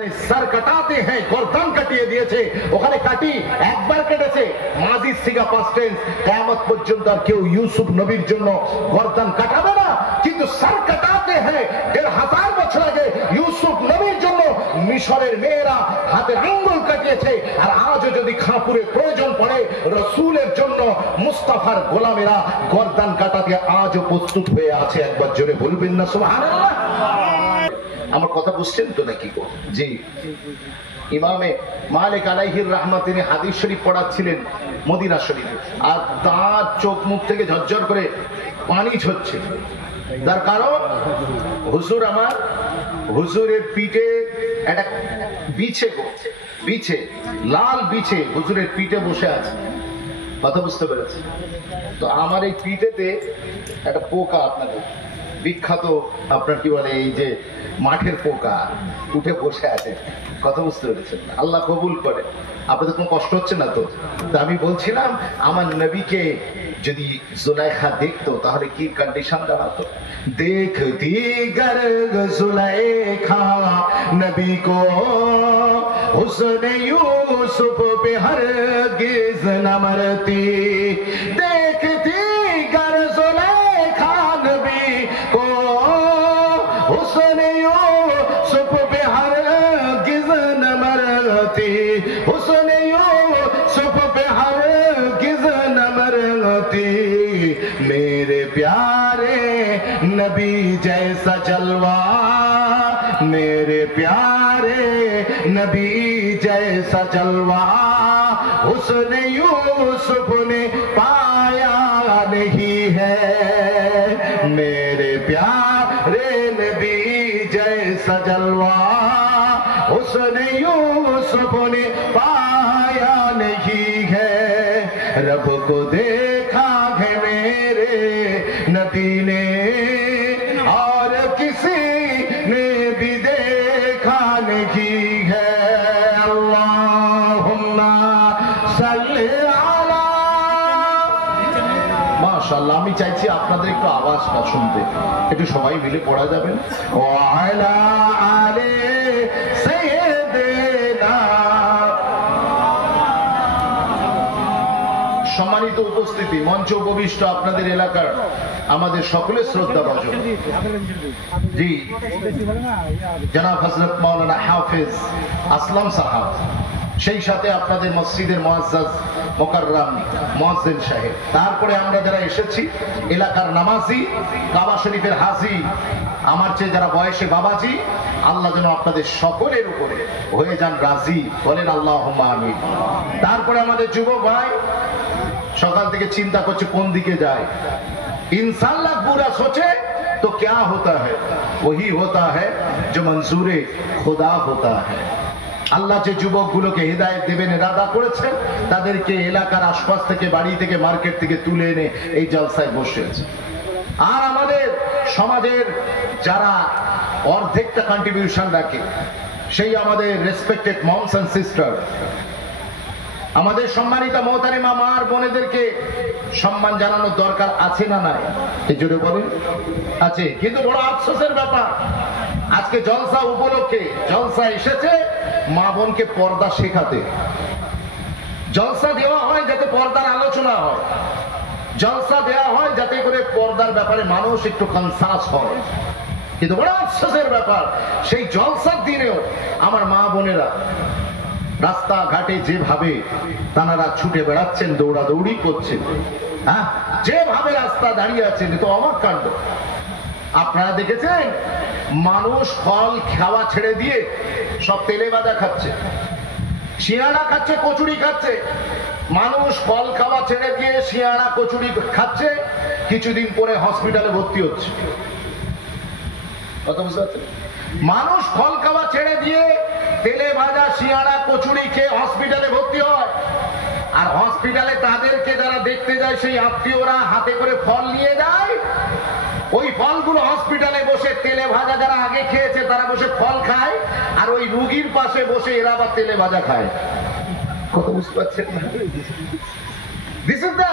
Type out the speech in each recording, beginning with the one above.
Sir कटाते हैं गर्दन कटिए दिए ওখানে কাটি একবার কেটেছে মাজি সিগা পাস্ট টেন্স কিয়ামত পর্যন্ত আর কেউ ইউসুফ নবীর জন্য গর্দান কাটাবে না কিন্তু সর কাটাতে हैं 1500 বছর আগে ইউসুফ নবীর জন্য মিশরের মেয়েরা হাতে আঙ্গুল কাটিয়েছে আর আজও যদি খাপুরে প্রয়োজন পড়ে রাসূলের জন্য মুস্তাফার গোলামেরা গর্দান কাটাতে আজও প্রস্তুত হয়ে আছে একবার জোরে বলবেন না সুবহানাল্লাহ আমার কথা বুঝছেন তো নাকি গো জি ইমামে মালিক আলাইহির রাহমাত তিনি হাদিস শরীফ পড়াচ্ছিলেন মদিনা শরীফে আর তার চোখ মুখ থেকে ঝরঝর করে পানি ঝরছে তার কারণ হুজুর আমার হুজুরের পিঠে একটা বিছে লাল বিছে হুজুরের পিঠে বসে আছে কথা বুঝতে পেরেছে তো আমার এই পিঠেতে একটা পোকা আপনাদের বিখ্যাত আপনার কি বলে এই যে মাঠের পোকা উঠে বসে আছে কথা বুঝতে পেরেছেন আল্লাহ কবুল করে আপনাদের কোনো কষ্ট হচ্ছে না তো আমি বলছিলাম আমার নবীকে যদি জুলাইখা দেখতো তাহলে কি কন্ডিশন দাঁড়াতো দেখতি গর্গ জুলাইখা নবী কো হুসনে ইউসুফ पे हरगिज़ न मरती देखती गर जुलैखा नबी को हुस्न यूसुफ पे हरगिज़ न मरती हुस्न यूसुफ पे हरगिज़ न मरती मेरे प्यारे नबी जैसा जलवा मेरे प्यारे नबी जैसा जलवा हुस्न यूसुफ ने पाया नहीं है मेरे प्यारे नबी जैसा जलवा हुस्न यूसुफ ने पाया नहीं है रब को देखा है मेरे नबी ने और किसी ने भी देखा नहीं है अल्लाहुम्मा सल्ली अला माशाअल्लाह আমি চাইছি আপনাদের একটু আওয়াজটা শুনতে একটু সবাই মিলে পড়া যাবেন ওয়া আলা আলি সাইয়্যিদিনা সম্মানিত উপস্থিতি মঞ্চ উপবিষ্ট আপনাদের এলাকার আমাদের সকলের শ্রদ্ধা ভাজন জি জনাব হযরত মাওলানা হাফেজ আসলাম সাহেব সেই সাথে আপনাদের মসজিদের মুআজ্জাজ মুকাররম মুয়াজ্জিন সাহেব তারপরে আমরা যারা এসেছি এলাকার নামাজি কাবা শরীফের হাজী আমার চেয়ে যারা বয়সে বাবাজি আল্লাহ যেন আপনাদের সকলের উপরে হয়ে যান রাজি বলেন আল্লাহুম্মা আমিন তারপরে আমাদের যুবক ভাই সকাল থেকে চিন্তা করছে কোন দিকে যায় इंशाअल्लाह बुरा सोचे तो क्या होता है वही होता है जो मंजूरे खुदा होता है আল্লাহ যে যুবকগুলোকে হিদায়াত দিবেন ইরাদা করেছেন তাদেরকে এলাকার আশপাশ থেকে বাড়ি থেকে মার্কেট থেকে তুলে এনে এই জলসায় বসেছে আর আমাদের সমাজের যারা অর্ধেকটা কন্ট্রিবিউশন রাখে সেই আমাদের রেসপেক্টেড মমস এন্ড সিস্টার আমাদের সম্মানিত মোহতারিমা মা আর বোনেদেরকে সম্মান জানানোর দরকার আছে না নাই এই জোরে বলেন আছে কিন্তু বড় আফসোসের ব্যাপার আজকে জলসা উপলক্ষে জলসা এসেছে মা বোনকে পর্দা শেখাতে জলসা দেওয়া হয় যাতে পর্দার আলোচনা হয় জলসা দেওয়া হয় যাতে করে পর্দার ব্যাপারে মানুষ একটু কনসাস হয় কিন্তু বড় আফসোসের ব্যাপার সেই জলসার দিনেও আমার মা বোনেরা রাস্তাঘাটে যেভাবে তারা ছুটে বেড়াচ্ছেন দৌড়াদৌড়ি করছেন হ্যাঁ যেভাবে রাস্তা দাঁড়িয়ে আছেন তো অবাক কাণ্ড আপনারা দেখেছেন মানুষ ফল খাওয়া ছেড়ে দিয়ে সব তেলে ভাজা খাচ্ছে শিয়াড়া খাচ্ছে কচুরি খাচ্ছে মানুষ ফল খাওয়া ছেড়ে দিয়ে শিয়াড়া কচুরি খাচ্ছে কিছুদিন পরে হসপিটালে ভর্তি হচ্ছে কথা বুঝতে পারছেন মানুষ ফল খাওয়া ছেড়ে দিয়ে তেলে ভাজা শিয়াড়া কচুরি খেয়ে হসপিটালে ভর্তি হয় আর হসপিটালে তাদেরকে যারা দেখতে যায় সেই আত্মীয়রা হাতে করে ফল নিয়ে যায় ওই ফলগুলো হসপিটালে বসে তেলে ভাজা যারা আগে খেয়েছে তারা বসে ফল খায় আর ওই রোগীর পাশে বসে এরা আবার তেলে ভাজা খায় কথা বুঝতে পারছেন না this is the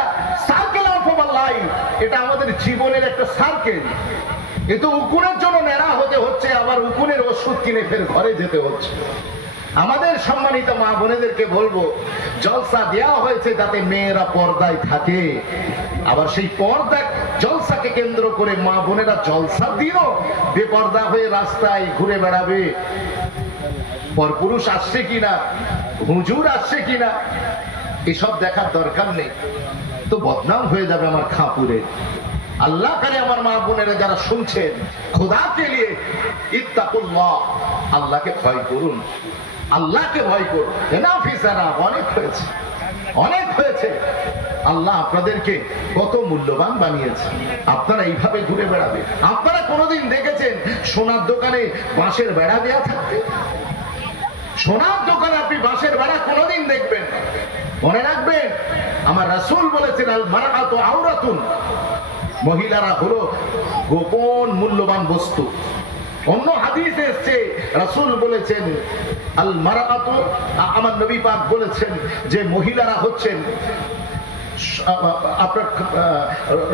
circle of our life এটা আমাদের জীবনের একটা সার্কেল কিন্তু উকুনের জন্য নেড়া হতে হচ্ছে, আবার উকুনের ওষুধ কিনে ফের ঘরে যেতে হচ্ছে। আমাদের সম্মানিত মা বোনেদেরকে বলবো, জলসা দেওয়া হয়েছে যাতে মেয়েরা পর্দায় থাকে, আবার সেই পর্দা জলসাকে কেন্দ্র করে মা বোনেরা জলসা দিও বেপর্দা হয়ে রাস্তায় ঘুরে বেড়াবে। পরপুরুষ আসছে কিনা, হুজুর আসছে কিনা, এসব দেখার দরকার নেই, তো বদনাম হয়ে যাবে আমার খাপুরে। আল্লাহ করে আমার মা বোনেরা যারা শুনছেন, খোদাকে নিয়ে ইত্তাকুল্লাহ, আল্লাহকে ভয় করুন, আল্লাহকে ভয় করুন। অনেক হয়েছে, অনেক হয়েছে। আল্লাহ আপনাদেরকে কত মূল্যবান বানিয়েছে, আপনারা এইভাবে ঘুরে বেড়াবে। আপনারা কোনোদিন দেখেছেন সোনার দোকানে বাঁশের বেড়া দেয়া থাকতে? সোনার দোকানে আপনি বাঁশের বেড়া কোনোদিন দেখবেন? মনে রাখবেন, আমার রাসূল বলেছেন, আল মারআতু আওরাতুন, মহিলারা হলো গোপন মূল্যবান বস্তু। অন্য হাদিসে এসেছে, রাসূল বলেছেন আল মারআতু, আমার নবী পাক বলেছেন যে মহিলারা হচ্ছেন, আপনার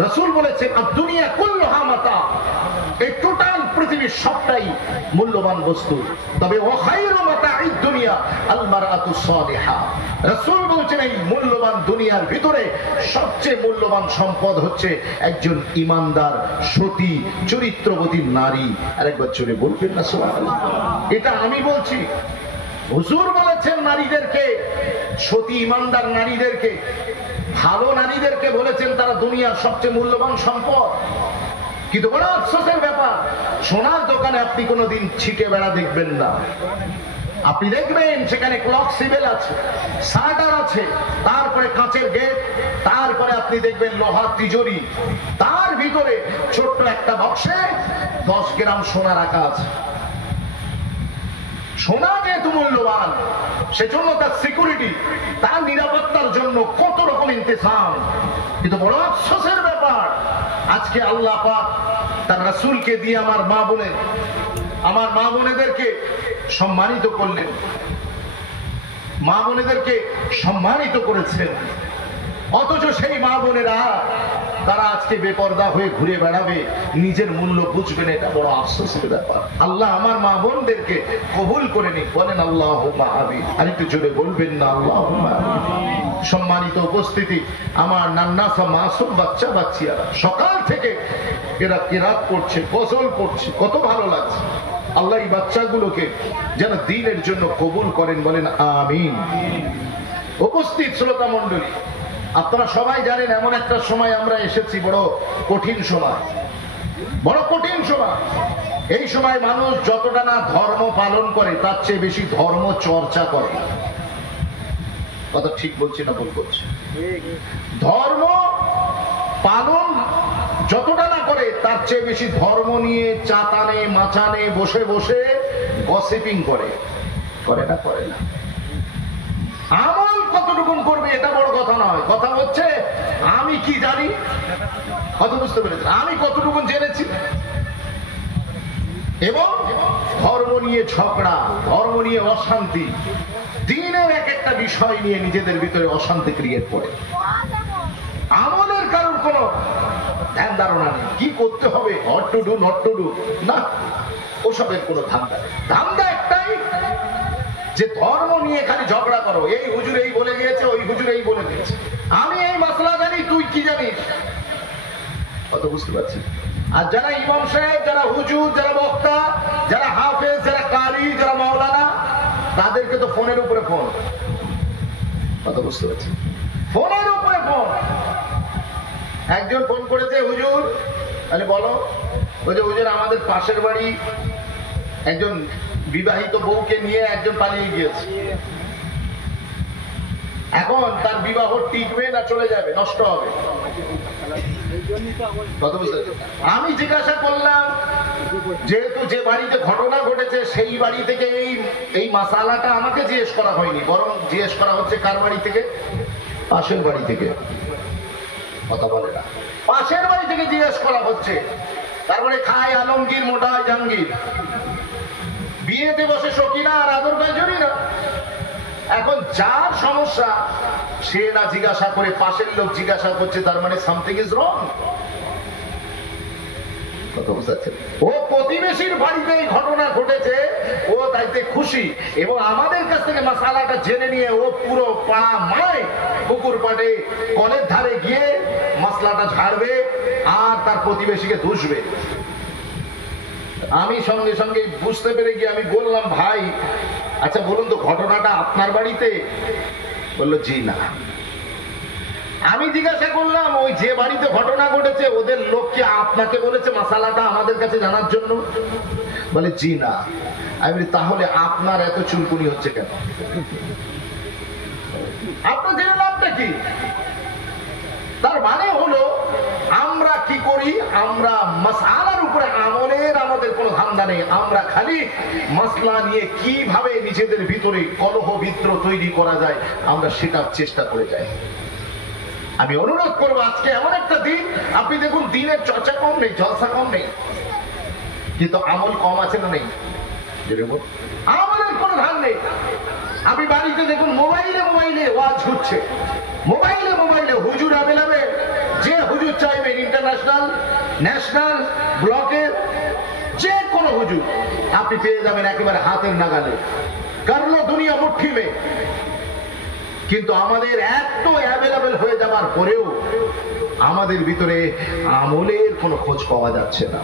রাসূল বলেছেন দুনিয়া কুল্লুহা মাতা, এই টোটাল পৃথিবীর সবটাই মূল্যবান বস্তু, তবে ওয়া খায়রু মাতা'id দুনিয়া আল মারআতু সালিহা। রাসূল বলেছেন এই মূল্যবান দুনিয়ার ভিতরে সবচেয়ে মূল্যবান সম্পদ হচ্ছে একজন ইমানদার সতী চরিত্রবতী নারী। আরেকবার জোরে বলবেন না সুবহানাল্লাহ? এটা আমি বলছি, হুজুর বলেছেন নারীদেরকে, সতী ইমানদার নারীদেরকে, ভালো নারীদেরকে বলেছেন তারা দুনিয়ার সবচেয়ে মূল্যবান সম্পদ। কিন্তু বড় আফসোসের ব্যাপার, সোনার দোকানে আপনি কোনোদিন ছিটে বেড়া দেখবেন না। আপনি দেখবেন সেখানে ক্লক সিবেল আছে, শাটার আছে, তারপরে কাঁচের গেট, তারপরে আপনি দেখবেন লোহার তিজোরি, তার ভিতরে ছোট্ট একটা বক্সে 10 গ্রাম সোনা রাখা আছে। সোনা যেহেতু মূল্যবান, সেজন্য তার সিকিউরিটি, তার নিরাপত্তার জন্য কত রকম ইন্তজাম। কিন্তু বড় আফসোসের ব্যাপার, আজকে আল্লাহ পাক তার রাসূলকে দিয়ে আমার মা বোনেদেরকে সম্মানিত করলেন, মা বোনেদেরকে সম্মানিত করেছেন, অথচ সেই মা বোনেরা তারা আজকে বেপর্দা হয়ে ঘুরে বেড়াবে, নিজের মূল্য বুঝবেন, এটা বড় আফসোসের ব্যাপার। আল্লাহ আমার মা বোনদেরকে কবুল করে নিক, বলেন আল্লাহুম্মা আমিন। আরেকটু জোরে বলবেন না আল্লাহুম্মা আমিন। সম্মানিত উপস্থিতি, আমার নান্নাসা মাসুম বাচ্চা বাচ্চিয়ারা সকাল থেকে এরা কিরাত পড়ছে, গজল পড়ছে, কত ভালো লাগছে। আল্লাহ এই বাচ্চাগুলোকে যেন দ্বীনের জন্য কবুল করেন, বলেন আমিন। উপস্থিত শ্রোতা মণ্ডলী, আপনারা সবাই জানেন এমন একটা সময় আমরা এসেছি, বড় কঠিন সময়, বড় কঠিন সময়। এই সময় মানুষ যতটা না ধর্ম পালন করে, তার চেয়ে বেশি ধর্ম চর্চা করে। কথা ঠিক বলছি না ভুল করছি? ধর্ম পালন যতটা না করে, তার চেয়ে বেশি ধর্ম নিয়ে চাতানে মাচানে বসে বসে গসিপিং করে না? করে না। আমল কতটুকুন করবে এটা বড় কথা নয়, কথা হচ্ছে আমি কি জানি, কত বুঝতে পেরেছেন, আমি কতটুকুন জেনেছি। এবং ধর্ম নিয়ে ঝগড়া, ধর্ম নিয়ে অশান্তি, দিনের এক একটা বিষয় নিয়ে নিজেদের ভিতরে অশান্তি ক্রিয়েট করে। আমলের কারণ কোন ধ্যান ধারণা নেই, কি করতে হবে, hot to do not to do, না, ওসবের কোন ধান্দা নেই। ধান্দা একটাই, যে ধর্ম নিয়ে খালি ঝগড়া করো, এই হুজুর এই বলে গিয়েছে, ওই হুজুর এই বলে গিয়েছে, আমি এই মাসলা জানি, তুই কি জানিস, কত বুঝতে পারছি। আর যারা ইমাম সাহেব, যারা হুজুর, যারা বক্তা, যারা হাফেজ, যারা কারি, যারা মাওলানা, তাদেরকে তো ফোনের উপরে ফোন, কত বুঝতে পারছি, ফোনের উপরে ফোন। একজন ফোন করেছে, হুজুর, তাহলে বলো, ওই যে হুজুর আমাদের পাশের বাড়ি একজন বিবাহিত বউকে নিয়ে একজন পালিয়ে গিয়েছে, এখন তার বিবাহ টিকবে না চলে যাবে, নষ্ট হবে। আমি জিজ্ঞাসা করলাম, যেহেতু যে বাড়িতে ঘটনা ঘটেছে সেই বাড়ি থেকে এই মাসালাটা আমাকে জিজ্ঞেস করা হয়নি, বরং জিজ্ঞেস করা হচ্ছে কার বাড়ি থেকে? পাশের বাড়ি থেকে। কথা বলে না, পাশের বাড়ি থেকে জিজ্ঞেস করা হচ্ছে। তারপরে খায় আলমগীর, মোটায় জাহাঙ্গীর, বিয়েতে বসে সকিনা আর আদর গায়ে জড়ি না। এখন যার সমস্যা সে না জিজ্ঞাসা করে পাশের লোক জিজ্ঞাসা করছে, তার মানে সামথিং ইজ রং। ও প্রতিবেশীর বাড়িতে এই ঘটনা ঘটেছে, ও তাইতে খুশি, এবং আমাদের কাছ থেকে মাসালাটা জেনে নিয়ে ও পুরো পাড়া মায় পুকুর পাড়ে কলের ধারে গিয়ে মশলাটা ঝাড়বে আর তার প্রতিবেশীকে দুষবে। আমি সঙ্গে সঙ্গে বুঝতে পেরে গিয়ে আমি বললাম, ভাই আচ্ছা বলুন তো ঘটনাটা আপনার বাড়িতে? বললো জি না। আমি জিজ্ঞাসা করলাম, ওই যে বাড়িতে ঘটনা ঘটেছে ওদের লোক কি আপনাকে বলেছে মাসালাটা আমাদের কাছে জানার জন্য? বলে জি না। আমি বলি তাহলে আপনার এত চুলকুনি হচ্ছে কেন? আপনার জেনে লাভটা কি? তার মানে হলো আমরা কি করি, আমরা মাসআলার উপরে আমলের আমাদের কোনো ধান্দা নেই, আমরা খালি মাসলা নিয়ে কিভাবে নিজেদের ভিতরে কলহ বিদ্রোহ তৈরি করা যায় আমরা সেটার চেষ্টা করে যাই। আমি অনুরোধ করবো, আজকে এমন একটা দিন, আপনি দেখুন দিনের চর্চা কম নেই, জলসা কম নেই, কিন্তু আমল কম আছে না নেই? আমলের কোনো ধান নেই। আপনি বাড়িতে দেখুন মোবাইলে মোবাইলে ওয়াজ হচ্ছে, মোবাইলে মোবাইলে হুজুর অ্যাভেলেবেল, যে হুজুর চাইবেন ইন্টারন্যাশনাল, ন্যাশনাল, ব্লকের যে কোনো হুজুর আপনি পেয়ে যাবেন একেবারে হাতের নাগালে, করলো দুনিয়া মুঠি মে। কিন্তু আমাদের এত অ্যাভেলেবেল হয়ে যাবার পরেও আমাদের ভিতরে আমলের কোনো খোঁজ পাওয়া যাচ্ছে না,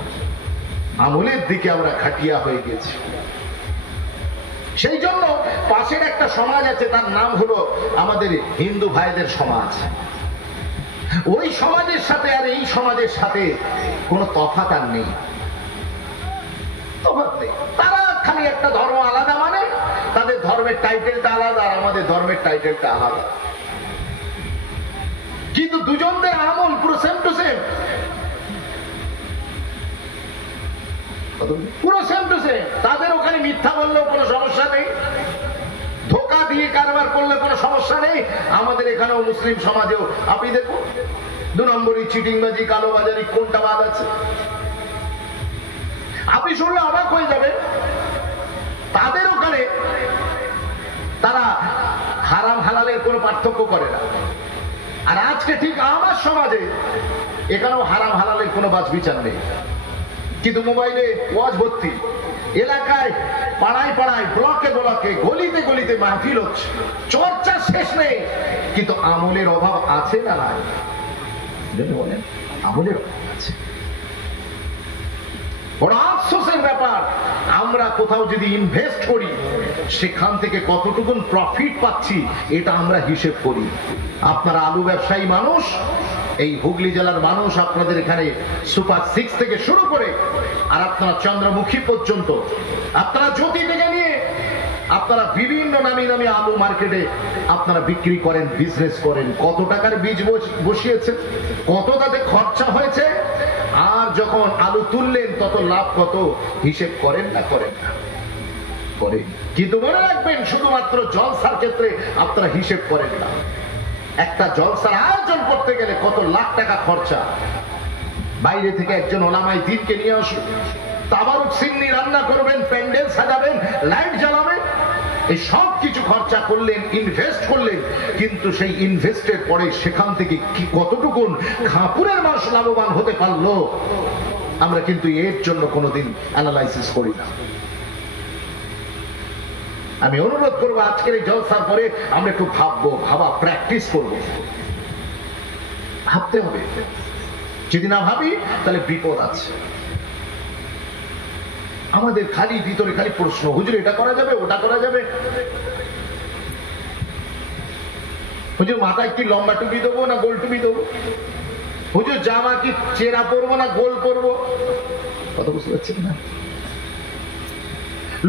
আমলের দিকে আমরা খাটিয়া হয়ে গেছি। সেই জন্য পাশের একটা সমাজ আছে, তার নাম হলো আমাদের হিন্দু ভাইদের সমাজ। ওই সমাজের সাথে আর এই সমাজের সাথে কোনো তফাৎ আর নেই, তফাৎ নেই। তারা খালি একটা ধর্ম আলাদা, মানে তাদের ধর্মের টাইটেলটা আলাদা আর আমাদের ধর্মের টাইটেলটা আলাদা, কিন্তু দুজনদের আমল পুরো সেম টু সেম, পুরো সেম টু সেম। তাদের ওখানে মিথ্যা বললেও কোনো সমস্যা নেই, ধোঁকা দিয়ে কারবার করলে কোনো সমস্যা নেই। আমাদের এখানেও মুসলিম সমাজেও আপনি দেখুন 2 নম্বরই চিটিংবাজি, কালোবাজারি, কোনটা বাদ আছে? আপনি শুনলে অবাক হয়ে যাবে, তাদের ওখানে তারা হারাম হালালের কোনো পার্থক্য করে না। আর আজকে ঠিক আমার সমাজে এখানেও হারাম হালালের কোনো বাছ বিচার নেই, কিন্তু মোবাইলে ওয়াজ ভর্তি, এলাকায় পাড়ায় পাড়ায়, ব্লকে ব্লকে, গলিতে গলিতে মাহফিল হচ্ছে, চর্চা শেষ নেই, কিন্তু আমলের অভাব আছে না নাই? বলেন, আমলের অভাব আছে। বড় আফসোসের ব্যাপার, আমরা কোথাও যদি ইনভেস্ট করি সেখান থেকে কতটুকু প্রফিট পাচ্ছি এটা আমরা হিসেব করি। আপনারা আলু ব্যবসায়ী মানুষ, এই হুগলি জেলার মানুষ, আপনাদের এখানে সুপার 6 থেকে শুরু করে আর আপনারা চন্দ্রমুখী পর্যন্ত, আপনারা জ্যোতি থেকে নিয়ে আপনারা বিভিন্ন নামি নামি আলু মার্কেটে আপনারা বিক্রি করেন, বিজনেস করেন। কত টাকার বীজ বসিয়েছেন, কত তাতে খরচা হয়েছে, আর যখন আলু তুললেন তত লাভ কত হিসেব করেন না? করেন না, করেন। কিন্তু মনে রাখবেন, শুধুমাত্র জলসার ক্ষেত্রে আপনারা হিসেব করেন না। একটা জলসার আয়োজন করতে গেলে কত লাখ টাকা খরচা। বাইরে থেকে একজন ওলামায়ে দ্বীনকে নিয়ে আসুন, তাবারুক সিন্নি রান্না করবেন, প্যান্ডেল সাজাবেন, লাইট জ্বালাবেন, এই সব কিছু খরচা করলেন, ইনভেস্ট করলেন, কিন্তু সেই ইনভেস্টের পরে সেখান থেকে কি কতটুকু খাপুরের মানুষ লাভবান হতে পারলো আমরা কিন্তু এর জন্য কোনোদিন অ্যানালাইসিস করি না। আমি অনুরোধ করবো, আজকের এই জলসার পরে আমরা একটু ভাববো, প্র্যাকটিস করবো, ভাবতে হবে। যদি না ভাবি তাহলে বিপদ আছে। আমাদের খালি ভিতরে খালি প্রশ্ন, হুজুর এটা করা যাবে, ওটা করা যাবে, হুজুর মাথায় কি লম্বা টুপি দেবো না গোল টুপি দেবো, হুজুর জামা কি চেরা পরবো না গোল পরবো, কথা বুঝতে পারছেন না?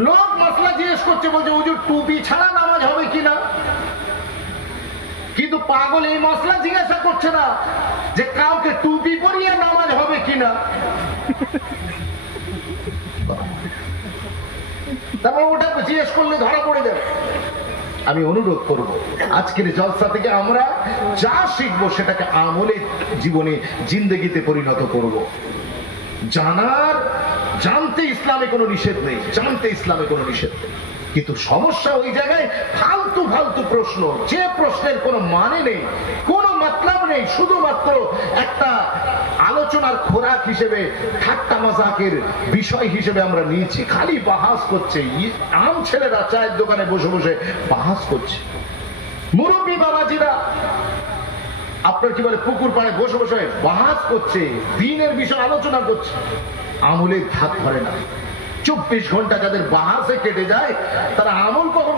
লোক মাসলা জিজ্ঞেস করছে, বলছে হুজুর টুপি ছাড়া নামাজ হবে কিনা, কিন্তু পাগল এই মশলা জিজ্ঞাসা করছে না যে কাউকে টুপি পরিয়ে নামাজ হবে কিনা। তারপর ওটা জিজ্ঞেস করলে ধরা পড়ে যাবে। আমি অনুরোধ করব, আজকের জলসা থেকে আমরা যা শিখবো সেটাকে আমলে জীবনে জিন্দেগিতে পরিণত করব। জানতে ইসলামে কোনো নিষেধ নেই, জানতে ইসলামে কোনো নিষেধ নেই। কিন্তু সমস্যা ওই জায়গায় ফালতু ফালতু প্রশ্ন, যে প্রশ্নের কোনো মানে নেই, কোনো মতলব নেই, শুধুমাত্র একটা আলোচনার খোরাক হিসেবে, ঠাট্টা মজাকের বিষয় হিসেবে আমরা নিয়েছি। খালি বাহাস করছে, আম ছেলেরা চায়ের দোকানে বসে বসে বাহাস করছে, মুরব্বী বাবাজিরা আপনার কি বলে পুকুর পাড়ে বসে বসে বাহাস করছে, দিনের বিষয় আলোচনা করছে। আমলের ধাক ধরে না। 24 ঘন্টা যাদের বাহাসে কেটে যায়, তারা আমল কখন